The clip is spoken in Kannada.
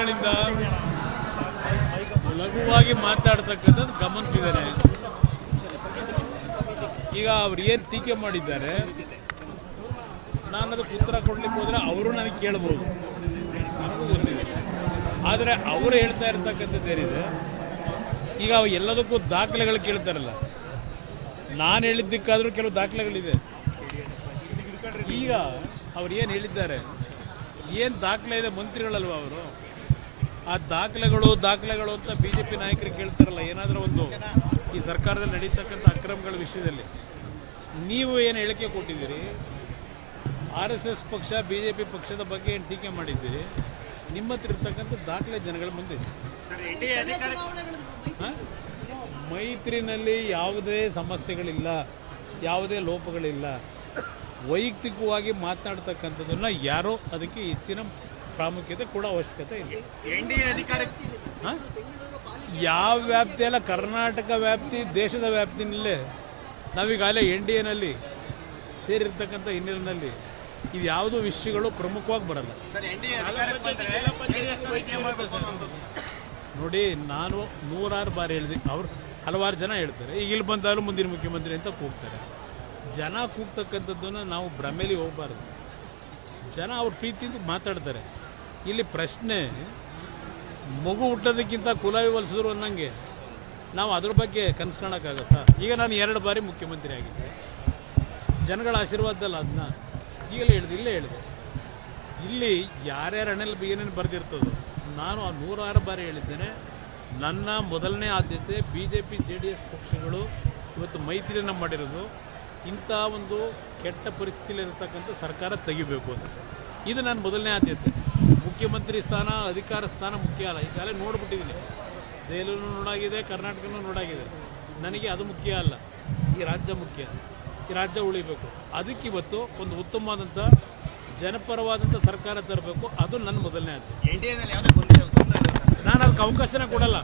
ಗಳಿಂದ ಲಘುವಾಗಿ ಮಾತಾಡ್ತಕ್ಕಂಥದ್ದು ಗಮನಿಸಿದ್ದಾರೆ ಈಗ ಅವ್ರು ಏನು ಟೀಕೆ ಮಾಡಿದ್ದಾರೆ? ನಾನು ಅದಕ್ಕೆ ಉತ್ತರ ಕೊಡ್ಲಿಕ್ಕೆ ಹೋದರೆ ಅವರು ನನಗೆ ಕೇಳ್ಬೋದು. ಆದರೆ ಅವರು ಹೇಳ್ತಾ ಇರ್ತಕ್ಕಂಥದ್ದು ಏನಿದೆ? ಈಗ ಎಲ್ಲದಕ್ಕೂ ದಾಖಲೆಗಳು ಕೇಳ್ತಾರಲ್ಲ. ನಾನು ಹೇಳಿದ್ದಕ್ಕಾದರೂ ಕೆಲವು ದಾಖಲೆಗಳಿದೆ. ಈಗ ಅವ್ರು ಏನು ಹೇಳಿದ್ದಾರೆ? ಏನು ದಾಖಲೆ ಇದೆ ಮಂತ್ರಿಗಳಲ್ವ ಅವರು? ಆ ದಾಖಲೆಗಳು ದಾಖಲೆಗಳು ಅಂತ ಬಿ ಜೆ ಪಿ ನಾಯಕರು ಕೇಳ್ತಾರಲ್ಲ ಏನಾದರೂ ಒಂದು ಈ ಸರ್ಕಾರದಲ್ಲಿ ನಡೀತಕ್ಕಂಥ ಅಕ್ರಮಗಳ ವಿಷಯದಲ್ಲಿ. ನೀವು ಏನು ಹೇಳಿಕೆ ಕೊಟ್ಟಿದ್ದೀರಿ? ಆರ್ ಎಸ್ ಎಸ್ ಪಕ್ಷ ಬಿ ಜೆ ಪಿ ಪಕ್ಷದ ಬಗ್ಗೆ ಏನು ಟೀಕೆ ಮಾಡಿದ್ದೀರಿ? ನಿಮ್ಮ ಹತ್ರ ಇರ್ತಕ್ಕಂಥ ದಾಖಲೆ ಜನಗಳ ಮುಂದೆ. ಮೈತ್ರಿನಲ್ಲಿ ಯಾವುದೇ ಸಮಸ್ಯೆಗಳಿಲ್ಲ ಯಾವುದೇ ಲೋಪಗಳಿಲ್ಲ. ವೈಯಕ್ತಿಕವಾಗಿ ಮಾತನಾಡ್ತಕ್ಕಂಥದ್ದನ್ನು ಯಾರೋ ಅದಕ್ಕೆ ಹೆಚ್ಚಿನ ಪ್ರಾಮುಖ್ಯತೆ ಕೂಡ ಅವಶ್ಯಕತೆ ಇದೆ? ಯಾವ ವ್ಯಾಪ್ತಿ ಅಲ್ಲ ಕರ್ನಾಟಕ ವ್ಯಾಪ್ತಿ ದೇಶದ ವ್ಯಾಪ್ತಿನಲ್ಲೇ ನಾವೀಗಾಗಲೇ ಎನ್ ಡಿ ಎನಲ್ಲಿ ಸೇರಿರ್ತಕ್ಕಂಥ ಹಿನ್ನೆಲೆಯಲ್ಲಿ ಇದು ಯಾವುದೋ ವಿಷಯಗಳು ಪ್ರಮುಖವಾಗಿ ಬರಲ್ಲ. ನೋಡಿ ನಾನು ನೂರಾರು ಬಾರಿ ಹೇಳಿದೆ ಅವರು ಹಲವಾರು ಜನ ಹೇಳ್ತಾರೆ ಈಗ ಇಲ್ಲಿ ಬಂದಾಗಲೂ ಮುಂದಿನ ಮುಖ್ಯಮಂತ್ರಿ ಅಂತ ಕೂಗ್ತಾರೆ. ಜನ ಕೂಗ್ತಕ್ಕಂಥದ್ದನ್ನು ನಾವು ಭ್ರಮೇಲಿ ಹೋಗಬಾರ್ದು. ಜನ ಅವ್ರ ಪ್ರೀತಿಯಿಂದ ಮಾತಾಡ್ತಾರೆ. ಇಲ್ಲಿ ಪ್ರಶ್ನೆ, ಮಗು ಹುಟ್ಟೋದಕ್ಕಿಂತ ಕುಲ ಹೊಲಿಸಿದ್ರು ಅನ್ನಂಗೆ ನಾವು ಅದ್ರ ಬಗ್ಗೆ ಕನ್ಸ್ಕೊಳಕ್ಕಾಗತ್ತಾ? ಈಗ ನಾನು ಎರಡು ಬಾರಿ ಮುಖ್ಯಮಂತ್ರಿ ಆಗಿದ್ದೆ. ಜನಗಳ ಆಶೀರ್ವಾದದಲ್ಲ ಅದನ್ನ ಈಗಲೇ ಹೇಳಿದೆ, ಇಲ್ಲೇ ಹೇಳಿದೆ. ಇಲ್ಲಿ ಯಾರ್ಯಾರ ಹಣೆಯಲ್ಲಿ ಏನೇನು ಬರೆದಿರ್ತದೋ, ನಾನು ಆ ನೂರಾರು ಬಾರಿ ಹೇಳಿದ್ದೇನೆ. ನನ್ನ ಮೊದಲನೇ ಆದ್ಯತೆ B J P J D S ಪಕ್ಷಗಳು ಇವತ್ತು ಮೈತ್ರಿಯನ್ನು ಮಾಡಿರೋದು. ಇಂಥ ಒಂದು ಕೆಟ್ಟ ಪರಿಸ್ಥಿತಿಯಲ್ಲಿರತಕ್ಕಂಥ ಸರ್ಕಾರ ತೆಗಿಬೇಕು ಅಂತ. ಇದು ನನ್ನ ಮೊದಲನೇ ಆದ್ಯತೆ. ಮುಖ್ಯಮಂತ್ರಿ ಸ್ಥಾನ ಅಧಿಕಾರ ಸ್ಥಾನ ಮುಖ್ಯ ಅಲ್ಲ. ಈಗಾಗಲೇ ನೋಡ್ಬಿಟ್ಟಿದ್ದೀನಿ ದೆಹಲಿನೂ ನೋಡಾಗಿದೆ ಕರ್ನಾಟಕನೂ ನೋಡಾಗಿದೆ. ನನಗೆ ಅದು ಮುಖ್ಯ ಅಲ್ಲ. ಈ ರಾಜ್ಯ ಮುಖ್ಯ. ಈ ರಾಜ್ಯ ಉಳಿಬೇಕು. ಅದಕ್ಕೆ ಇವತ್ತು ಒಂದು ಉತ್ತಮವಾದಂಥ ಜನಪರವಾದಂಥ ಸರ್ಕಾರ ತರಬೇಕು. ಅದು ನನ್ನ ಮೊದಲನೇ ಆದ್ಯತೆ. ನಾನು ಅದಕ್ಕೆ ಅವಕಾಶನೇ ಕೊಡಲ್ಲ.